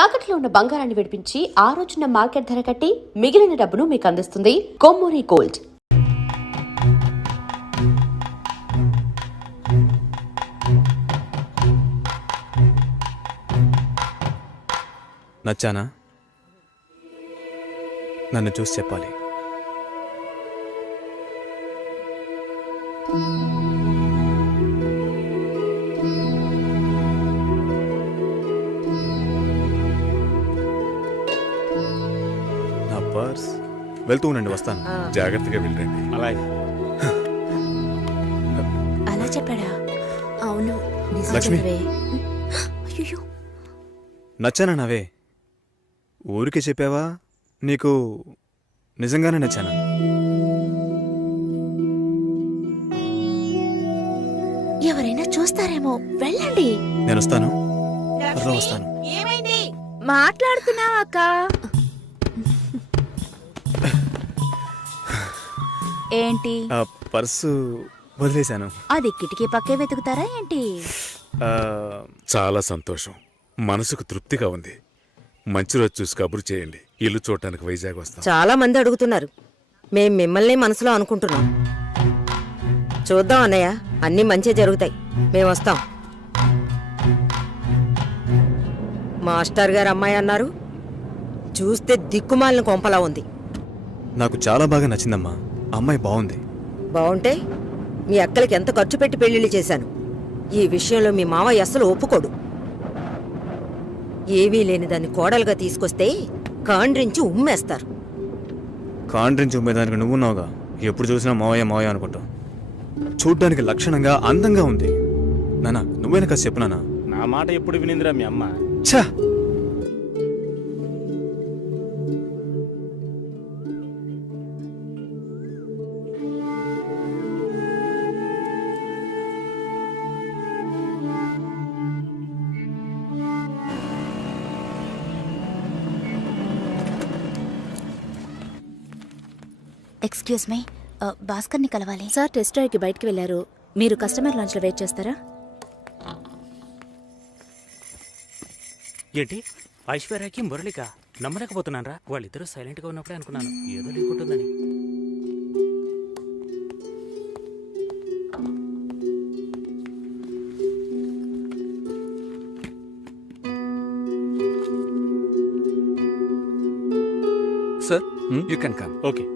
తాకట్లో ఉన్న బంగారాన్ని విడిపించి ఆ రోజున మార్కెట్ ధర కట్టి మిగిలిన డబ్బును మీకు అందిస్తుంది కొమ్మూరి గోల్డ్. నచ్చానా? నన్ను చూసి చెప్పాలి. నా పర్స్ వెళ్తూ ఉండండి, వస్తాను. జాగ్రత్తగా వెళ్ళండి. అలాగే. అలా చెప్పాడా? అవును. లక్ష్మి. అయ్యో, నచ్చానా నవే? ఊరికే చెప్పావా? నీకు నిజంగానే నచ్చానా? ఎవరైనా చూస్తారేమో, వెళ్ళండి. నేను వస్తాను. త్వరలో వస్తాను. ఏమైంది? మాట్లాడుతున్నావా అక్క? ఏంటి? పర్సు వదిలేశాను. అది కిటికీ పక్కే వెతుకుతారా ఏంటి? చాలా సంతోషం, మనసుకు తృప్తిగా ఉంది. మంచి రోజు చూసి కబురు చేయండి. ఇల్లు చూడటానికి వైజాగ్ వస్తాం. చాలా మంది అడుగుతున్నారు. మేం మిమ్మల్ని మనసులో అనుకుంటున్నాం. చూద్దాం అన్నయ్య, అన్నీ మంచి జరుగుతాయి. మేము వస్తాం. మాస్టర్ గారు అమ్మాయి అన్నారు, చూస్తే దిక్కుమాలిన కొంపలా ఉంది. నాకు చాలా బాగా నచ్చిందమ్మా. అమ్మాయి బాగుంది. బాగుంటే మీ అక్కలకి ఎంత ఖర్చు పెట్టి పెళ్లిళ్ళు చేశాను. ఈ విషయంలో మీ మావయ్య అస్సలు ఒప్పుకోడు. ఏవీ లేని దాన్ని కోడలుగా తీసుకొస్తే కాండ్రించి ఉమ్మేస్తారు. కాండ్రించి ఉమ్మేదానికి నువ్వున్నావుగా. ఎప్పుడు చూసినా మావయ్య మావయ్య అనుకుంటావు. చూడ్డానికి లక్షణంగా అందంగా ఉంది. నానా, నువ్వైనా కాస్త చెప్పు నానా. నా మాట ఎప్పుడు వినిందిరా మీ అమ్మ? ఛా! ఎక్స్క్యూజ్ మీ, భాస్కర్ని కలవాలి. సార్ టెస్ట్ డ్రైవ్కి బయటికి వెళ్ళారు. మీరు కస్టమర్ లాంచ్లో వెయిట్ చేస్తారా? ఏంటి, ఐశ్వర్యకి మురళిక నమ్మలేకపోతున్నానరా. వాళ్ళిద్దరూ సైలెంట్గా ఉన్నప్పుడే అనుకున్నాను ఏదో లేకుంటుందని. Sir, you can come. Okay.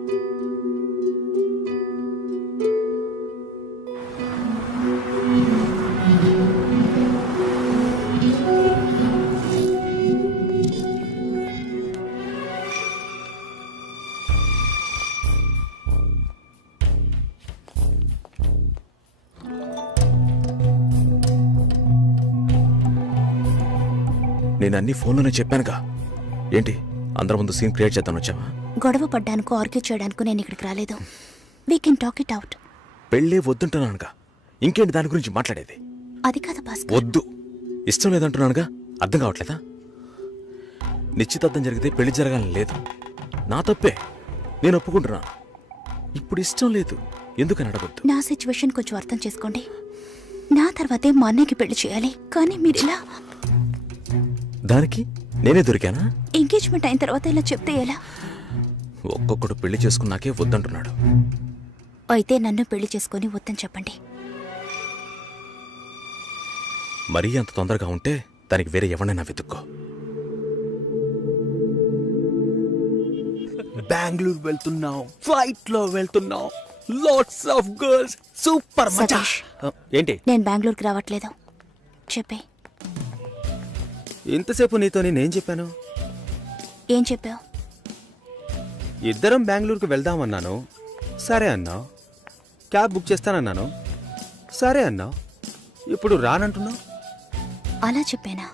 నేను అన్ని ఫోన్లోనే చెప్పానుగా. ఏంటి అందరి ముందు సీన్ క్రియేట్ చేద్దాను వచ్చావా? గొడవ పడ్డానుకో, ఆర్గ్యూ చేయడానికి నేను ఇక్కడికి రాలేదు. We can talk it out. పెళ్ళే వద్దుంటున్నానుగా, ఇంకేంటి దాని గురించి మాట్లాడేది? అది కాదు భాస్కర్. వద్దు, ఇష్టం లేదంటున్నానుగా. అర్థం కావట్లేదా? నిశ్చితార్థం జరిగితే పెళ్లి జరగాలని లేదు. నా తప్పే, నేను ఒప్పుకుంటున్నా. ఇప్పుడు ఇష్టం లేదు, ఎందుకని అడగొద్దు. నా సిచ్యువేషన్ కొంచెం అర్థం చేసుకోండి. నా తర్వాతే మా అన్నయ్యకి పెళ్లి చేయాలి. కానీ మీరు ఇలా దానికి నేనే దొరికానా? ఎంగేజ్మెంట్ అయిన తర్వాత ఇలా చెప్తే ఎలా? ఒక్కొక్కడు పెళ్లి చేసుకున్నాకే వద్దంటున్నాడు. అయితే నన్ను పెళ్లి చేసుకొని వద్దని చెప్పండి. మరీ అంత తొందరగా ఉంటే దానికి వేరే ఎవరైనా వెతుక్కో. బెంగళూరు వెళ్తున్నాం, ఫ్లైట్ లో వెళ్తున్నాం, లాట్స్ ఆఫ్ గర్ల్స్, సూపర్ మచా. సతీష్, ఏంటి నేను బెంగళూరుకి రావట్లేదు చెప్పే. ఇంతసేపు నీతో నేనేం చెప్పాను? ఏం చెప్పావు? ఇద్దరం బెంగళూరుకు వెళ్దామన్నాను, సరే అన్నావు. క్యాబ్ బుక్ చేస్తానన్నాను, సరే అన్నావు. ఇప్పుడు రానంటున్నావు. అలా చెప్పానా?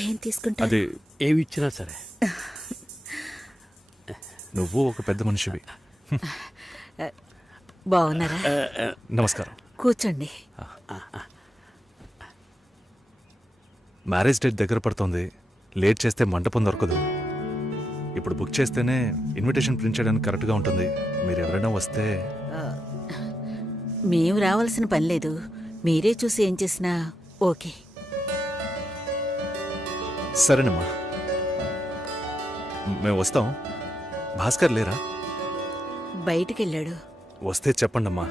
ఏం తీసుకుంటా? అది ఏమి ఇచ్చినా సరే. నువ్వు ఒక పెద్ద మనిషివి. బాగున్నారా? నమస్కారం. కూర్చోండి. మ్యారేజ్ డేట్ దగ్గర పడుతోంది. లేట్ చేస్తే మంటపం దొరకదు. ఇప్పుడు బుక్ చేస్తేనే ఇన్విటేషన్ ప్రింట్ చేయడానికి కరెక్ట్గా ఉంటుంది. మీరు ఎవరైనా వస్తే. మేము రావాల్సిన పని లేదు. మీరే చూసి ఏం చేసినా ఓకే. సరేనమ్మా, మేము వస్తాం. భాస్కర్ లేరా? బయటికెళ్ళాడు. వస్తే చెప్పండమ్మా.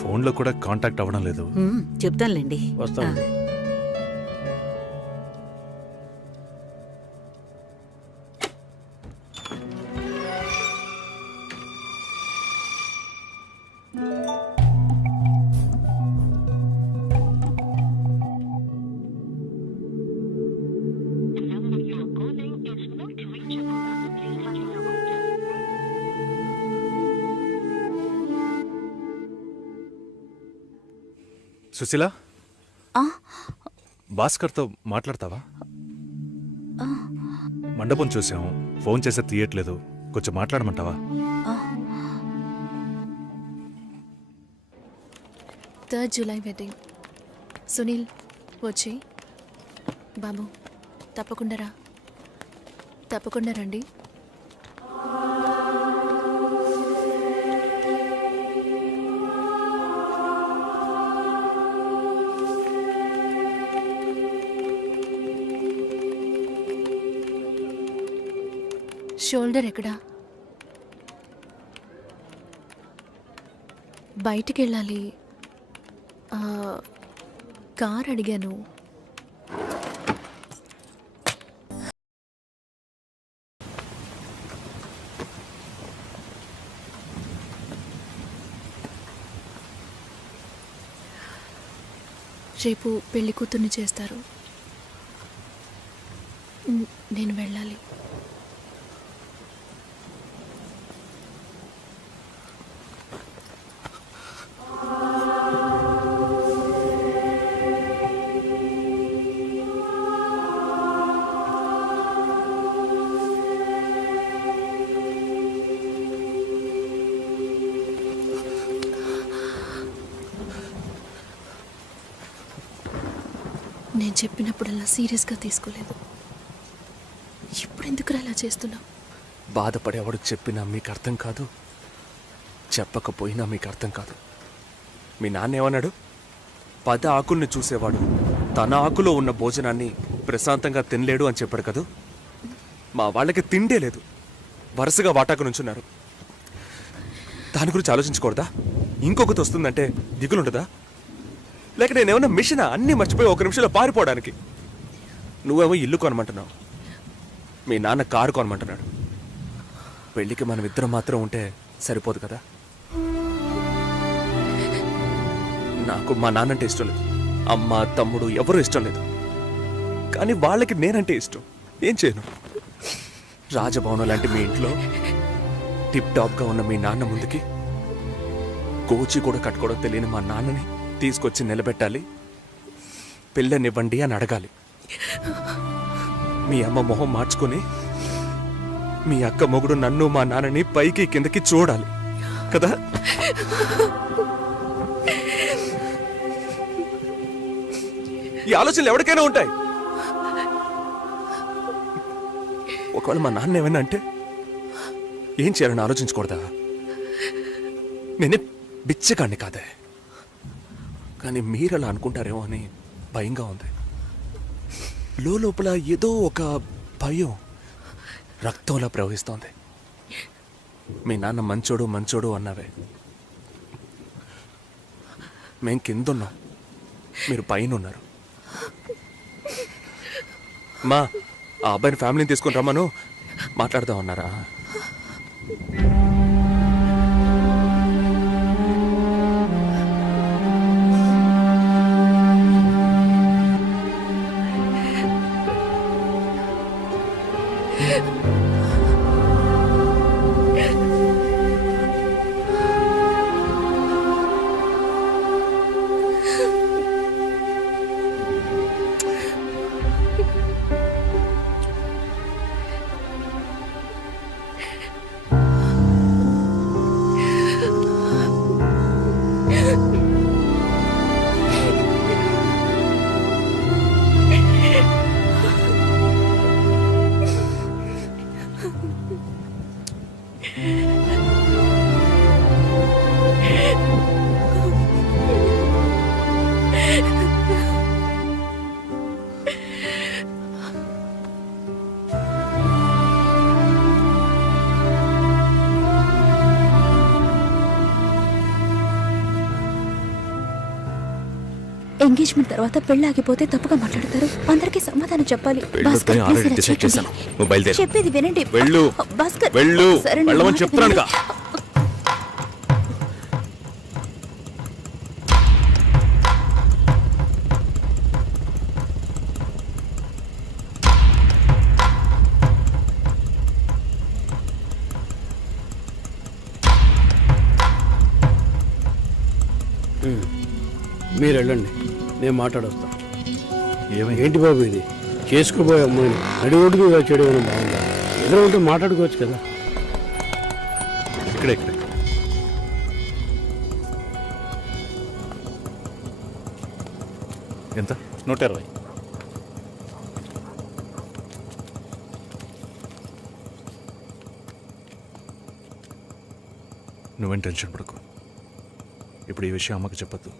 ఫోన్లో కూడా కాంటాక్ట్ అవ్వడం లేదు. చెప్తానులేండి. వస్తాం. సుశీల, ఆ, భాస్కర్తో మాట్లాడతావా? మండపం చూసాం, ఫోన్ చేస్తే తీయట్లేదు. కొంచెం మాట్లాడమంటావా? 3rd July wedding. సునీల్ వచ్చి బాబు తప్పకుండా రండి. షోల్డర్ ఎక్కడా? బయటికి వెళ్ళాలి. కార్ అడిగాను. రేపు పెళ్లి కూతుర్ని చేస్తారు. నేను వెళ్ళాలి. నేను చెప్పినప్పుడల్లా సీరియస్గా తీసుకోలేదు. ఇప్పుడు ఎందుకు అలా చేస్తున్నావు? బాధపడేవాడు చెప్పినా మీకు అర్థం కాదు, చెప్పకపోయినా మీకు అర్థం కాదు. మీ నాన్న ఏమన్నాడు? 10 ఆకుల్ని చూసేవాడు తన ఆకులో ఉన్న భోజనాన్ని ప్రశాంతంగా తినలేడు అని చెప్పాడు కదూ. మా వాళ్ళకి తిండే లేదు, వరుసగా వాటాకు నుంచున్నారు. దాని గురించి ఆలోచించకూడదా? ఇంకొకటి వస్తుందంటే దిగులుండదా? లేక నేనేమన్నా మిషనా అన్నీ మర్చిపోయి 1 నిమిషంలో పారిపోవడానికి? నువ్వేమో ఇల్లు కొనమంటున్నావు, మీ నాన్న కారు కొనమంటున్నాడు. పెళ్ళికి మనం ఇద్దరం మాత్రం ఉంటే సరిపోదు కదా. నాకు మా నాన్నంటే ఇష్టం లేదు, అమ్మ తమ్ముడు ఎవరూ ఇష్టం లేదు. కానీ వాళ్ళకి నేనంటే ఇష్టం. ఏం చేయను? రాజభవనం లాంటి మీ ఇంట్లో టిప్ టాప్గా ఉన్న మీ నాన్న ముందుకి కోచి కూడా కట్టుకోవడం తెలియని మా నాన్నని తీసుకొచ్చి నిలబెట్టాలి. పిల్లనివ్వండి అని అడగాలి. మీ అమ్మ మొహం మార్చుకొని మీ అక్క మొగుడు నన్ను మా నాన్నని పైకి కిందకి చూడాలి కదా. ఈ ఆలోచనలు ఎవరికైనా ఉంటాయి. ఒకవేళ మా నాన్న ఏమైనా అంటే ఏం చేయాలని ఆలోచించకూడదా? నేనే బిచ్చగాడిని కాదే, కానీ మీరు అలా అనుకుంటారేమో అని భయంగా ఉంది. లోపల ఏదో ఒక భయం రక్తంలా ప్రవహిస్తోంది. మీ నాన్న మంచోడు మంచోడు అన్నావే, మేం కిందున్నాం, మీరు పైన ఉన్నారు. మా ఆ అబ్బాయిని ఫ్యామిలీని తీసుకుని రమ్మను, మాట్లాడదామన్నారా? ఎంగేజ్మెంట్ తర్వాత పెళ్లి ఆగిపోతే తప్పుగా మాట్లాడతారు. అందరికీ సమాధానం చెప్పాలి. భాస్కర్, వెళ్ళొద్దని ఆల్రెడీ please ఇలా డిసైడ్ చేయకండి. చేశాను. నువ్వు బయలుదేరు. చెప్పేది వినండి. వెళ్ళు. భాస్కర్, వెళ్ళు. సరే, నా వెళ్ళమని మాట చెప్తున్నానుగా. వినండి. మీరు వెళ్ళండి, నేను మాట్లాడొస్తాను. ఏమైంది? ఏంటి బాబు ఇది? చేసుకోబోయే అమ్మాయిని నడి రోడ్డు మీద చేయడం ఏమైనా బాగుందా? ఎదురు ఉంటే మాట్లాడుకోవచ్చు కదా. ఇక్కడే ఇక్కడే. ఎంత? 120. నువ్వేం టెన్షన్ పడకు. ఇప్పుడు ఈ విషయం అమ్మకి చెప్పొద్దు.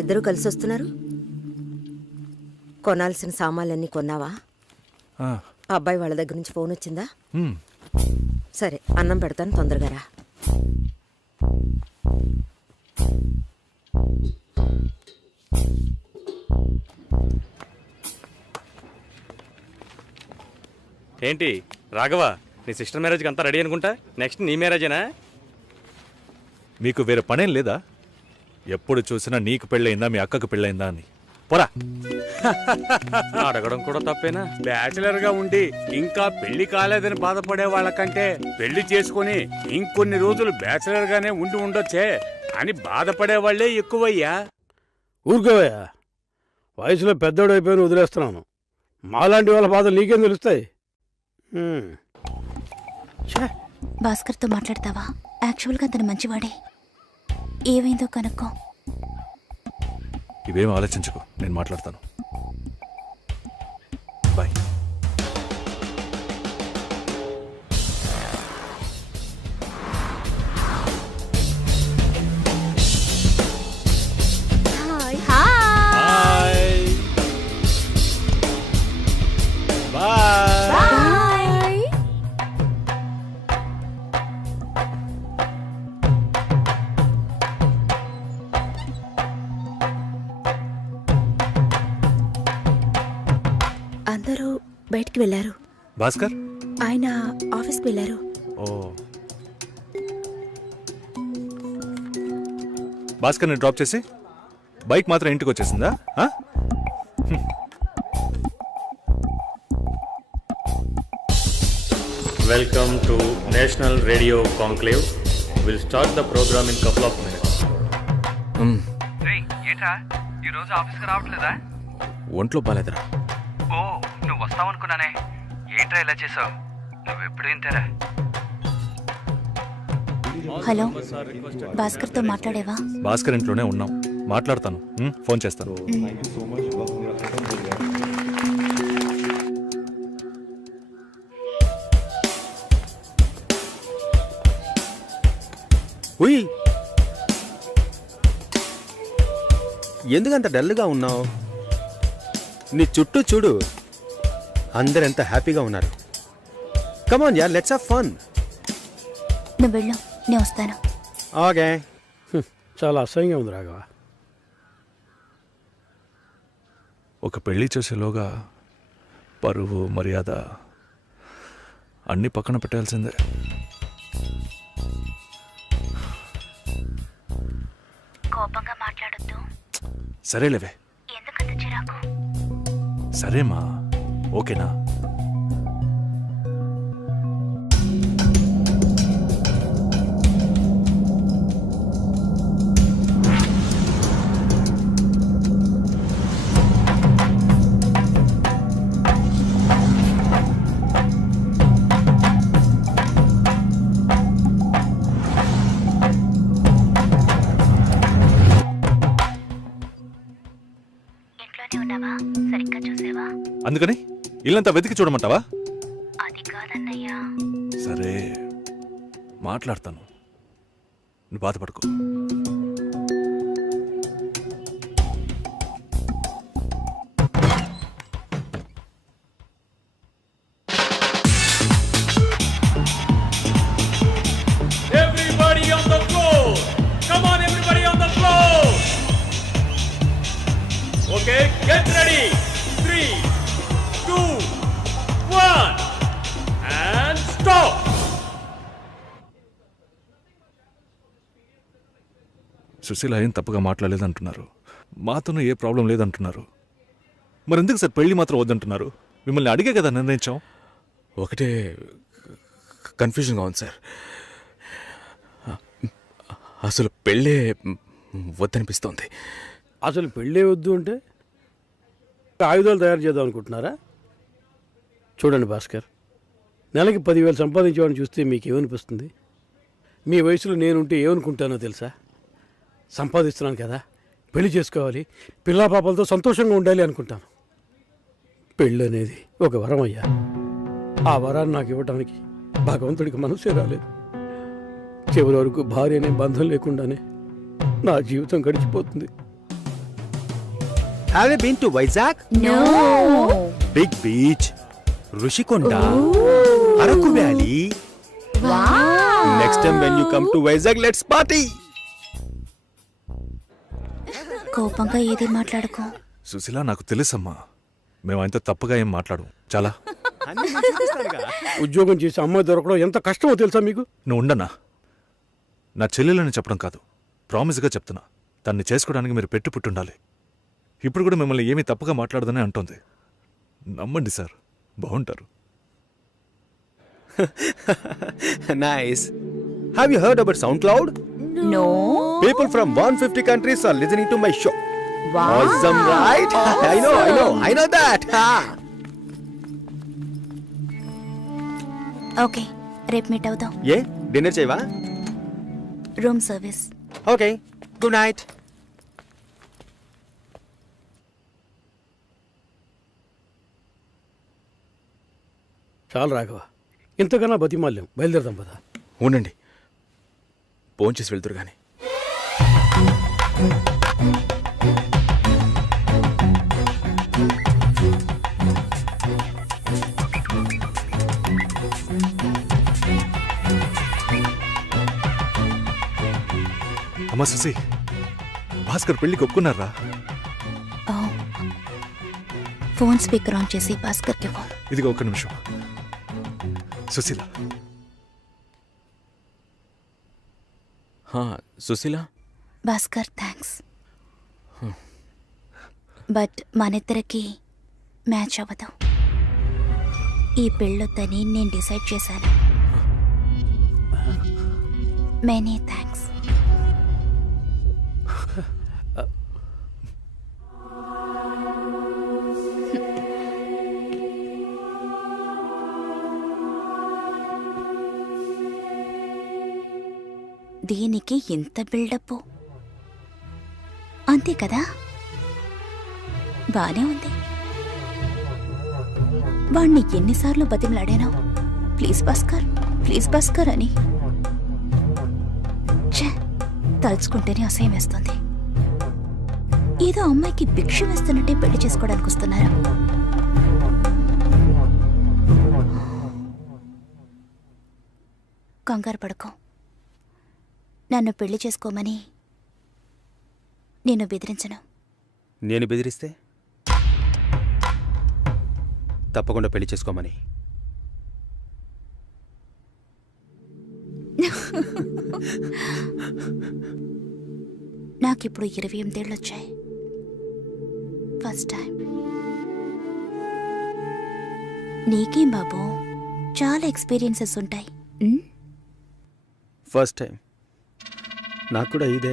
ఇద్దరు కలిసి వస్తున్నారు. కొనాల్సిన సామాన్లన్నీ కొన్నావా? ఆ, అబ్బాయి వాళ్ళ దగ్గర నుంచి ఫోన్ వచ్చిందా? హ్మ్. సరే, అన్నం పెడతాను, తొందరగా రా. ఏంటి రాఘవ, నీ సిస్టర్ మ్యారేజ్కి అంతా రెడీ అనుకుంటా. నెక్స్ట్ నీ మ్యారేజేనా? మీకు వేరే పనేం లేదా? ఎప్పుడు చూసినా నీకు పెళ్ళయిందా, మీ అక్కకు పెళ్ళయిందా అని. పోరా. అడగడం కూడా తప్పేనా? బ్యాచిలర్ గా ఉండి ఇంకా పెళ్లి కాలేదని బాధపడే వాళ్ళకంటే పెళ్లి చేసుకుని ఇంకొన్ని రోజులు బ్యాచిలర్ గానే ఉండి ఉండొచ్చే అని బాధపడే వాళ్లే ఎక్కువయ్యా. ఊరుకోవయ్యా, వయసులో పెద్దోడు అయిపోయిన వదిలేస్తున్నాను. మాలాంటి వాళ్ళ బాధలు నీకేం తెలుస్తాయి? భాస్కర్తో మాట్లాడతావా? యాక్చువల్గా అతను మంచివాడే. ఏమైందో కనుక్కో. ఇవేం ఆలోచించకు, నేను మాట్లాడతాను. బాయ్. అందరూ బయటికి వెళ్ళారు. భాస్కర్? ఆయన ఆఫీస్కి వెళ్ళారు. ఓ, భాస్కర్ని డ్రాప్ చేసి బైక్ మాత్రం ఇంటికి వచ్చేసిందా? ఆ? Welcome to National Radio Conclave. Will start the programme in couple of minutes. ఏంట్రా ఈరోజు ఆఫీస్కి రావట్లేదా? ఒంట్లో బాలేదురా. ఓ, నువ్వు వస్తావనుకున్నానే. ఏంట్రా ఇలా చేసావు? నువ్వు ఎప్పుడు ఇంతేరా? హలో, భాస్కర్తో మాట్లాడేవా? భాస్కర్ ఇంట్లోనే ఉన్నాం, మాట్లాడతాను. ఫోన్ చేస్తాను. ఉయ్, ఎందుకంత డల్గా ఉన్నావు? నీ చుట్టూ చూడు, అందరెంత హ్యాపీగా ఉన్నారు. కమాన్ యార్, లెట్స్ హావ్ ఫన్. నువ్వు వెళ్ళు, నేను వస్తాను. ఓకే. చాలా అసహ్యంగా ఉంది రాఘవ. ఒక పెళ్లి చేసేలోగా పరువు, మర్యాద అన్నీ పక్కన పెట్టాల్సిందే. కోపంగా మాట్లాడొద్దు. సరేలేవే. ఎందుకంత చిరాకు? సరేమా, ఓకేనా? అందుకని ఇల్లంతా వెతికి చూడమంటావా? అది కాదన్నయ్యా. సరే, మాట్లాడతాను, నువ్వు బాధపడుకో. సుశీల ఏం తప్పుగా మాట్లాడలేదంటున్నారు, మాతోనూ ఏ ప్రాబ్లం లేదంటున్నారు. మరెందుకు సార్ పెళ్లి మాత్రం వద్దంటున్నారు? మిమ్మల్ని అడిగే కదా నిర్ణయించాం. ఒకటే కన్ఫ్యూజన్గా ఉంది సార్. అసలు పెళ్ళే వద్దనిపిస్తోంది. అసలు పెళ్ళే వద్దు అంటే ఆయుధాలు తయారు చేద్దాం అనుకుంటున్నారా? చూడండి భాస్కర్, నెలకి 10,000 సంపాదించేవాడిని చూస్తే మీకేమనిపిస్తుంది? మీ వయసులో నేనుంటే ఏమనుకుంటానో తెలుసా? సంపాదిస్తున్నాను కదా, పెళ్లి చేసుకోవాలి, పిల్లా పాపలతో సంతోషంగా ఉండాలి అనుకుంటాను. పెళ్ళి అనేది ఒక వరం అయ్యా. ఆ వరాన్ని నాకు ఇవ్వడానికి భగవంతుడికి మనసే రాలేదు. చివరి వరకు భార్య అనే బంధం లేకుండానే నా జీవితం గడిచిపోతుంది. Have you been to Vizag? No. Big beach, Rushikonda, Araku Valley. Wow. Next time when you come to Vizag, let's party. కోపంగా ఏది మాట్లాడుకో. సుశీల, నాకు తెలుసమ్మా, మేము ఆయనతో తప్పుగా ఏం మాట్లాడు. చాలా ఉద్యోగం చేసి అమ్మాయి దొరకడం ఎంత కష్టమో తెలుసా మీకు? నువ్వు ఉండనా? నా చెల్లెలని చెప్పడం కాదు, ప్రామిస్గా చెప్తున్నా, తన్ని చేసుకోవడానికి మీరు పెట్టి పుట్టుండాలి. ఇప్పుడు కూడా మిమ్మల్ని ఏమీ తప్పుగా మాట్లాడదని అంటోంది. నమ్మండి సార్, బాగుంటారు. Nice. Have you heard about SoundCloud? No. People from 150 countries are listening to my show. Wow. Awesome, right? I know that. Okay, రేపు మీట్ అవుదాం. ఏ డిన్నర్ చేయవా? Room service. Okay, good night. చాలు రాఘవ, ఇంతకన్నా బతిమాల్యం. బయలుదేరదాం పదా. ఉండండి, భోంచేసి వెళ్తురు కానీ. అమ్మా సుశీ, భాస్కర్ పెళ్లికి ఒప్పుకున్నారా? ఫోన్ స్పీకర్ ఆన్ చేసి భాస్కర్కి ఫోన్. ఇదిగో ఒక్క నిమిషం. సుశీల, సుశీల, భాస్కర్ థ్యాంక్స్, బట్ మనిద్దరికి మ్యాచ్ అవ్వదు. ఈ పెళ్ళొద్దని నేను డిసైడ్ చేశాను. Many thanks. దీనికి ఇంత బిల్డప్ అంతే కదా? బానే ఉంది. వాణ్ణి ఎన్నిసార్లు బతిమలాడాను, ప్లీజ్ భాస్కర్, ప్లీజ్ భాస్కర్ అని. ఛే, తలుచుకుంటేనే అసహ్యం వేస్తుంది. ఏదో అమ్మాయికి భిక్ష వేస్తున్నట్టే పెళ్లి చేసుకోవడానికి వస్తున్నారు. కంగారు పడుకో. నన్ను పెళ్లి చేసుకోమని నేను బెదిరించను. నేను బెదిరిస్తే తప్పకుండా పెళ్లి చేసుకోమని. నాకిప్పుడు 28 ఏళ్ళు వచ్చాయి. First time. నీకేం బాబు, చాలా ఎక్స్పీరియన్సెస్ ఉంటాయి. ఫస్ట్ టైం నాకు కూడా ఇదే